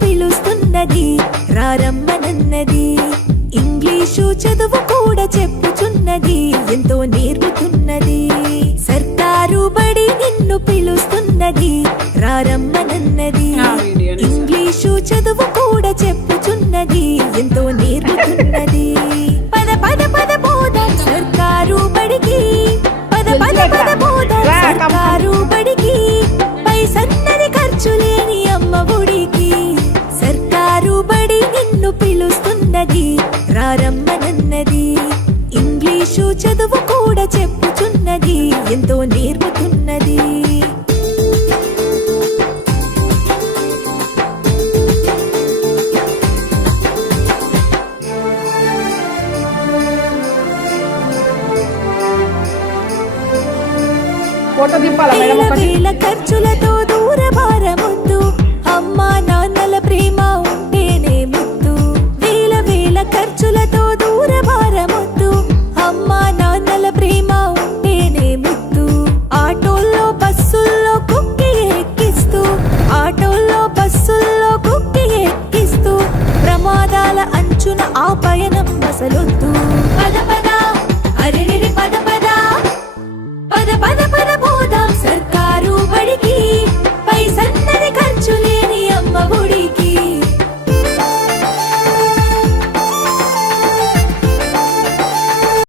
పిలుస్తున్నది, రారమ్మనన్నది. English చదువు కూడా చెప్పుచున్నది, ఎంతో నేర్పుతున్నది. సర్కారు బడి నిన్ను పిలుస్తున్నది, రారమ్మనన్నది. ఇంగ్లీషు చదువు కూడా చెప్పుచున్నది, ఎంతో నేర్పుతున్నది. పద పద పద పోదాం సర్కారు బడికి, పద పద పద పోదాం సర్కారు బడికి. పైసన్నది ఖర్చు లేని అమ్మ ఒడికి. సర్కారు బడి నిన్ను పిలుస్తున్నది, రారమ్మనన్నది. ఇంగ్లీషు చదువు కూడా చెప్పుచున్నది, ఎంతో నేర్పుతున్నది. Photo దింపాలా madam? వేల ఖర్చులతో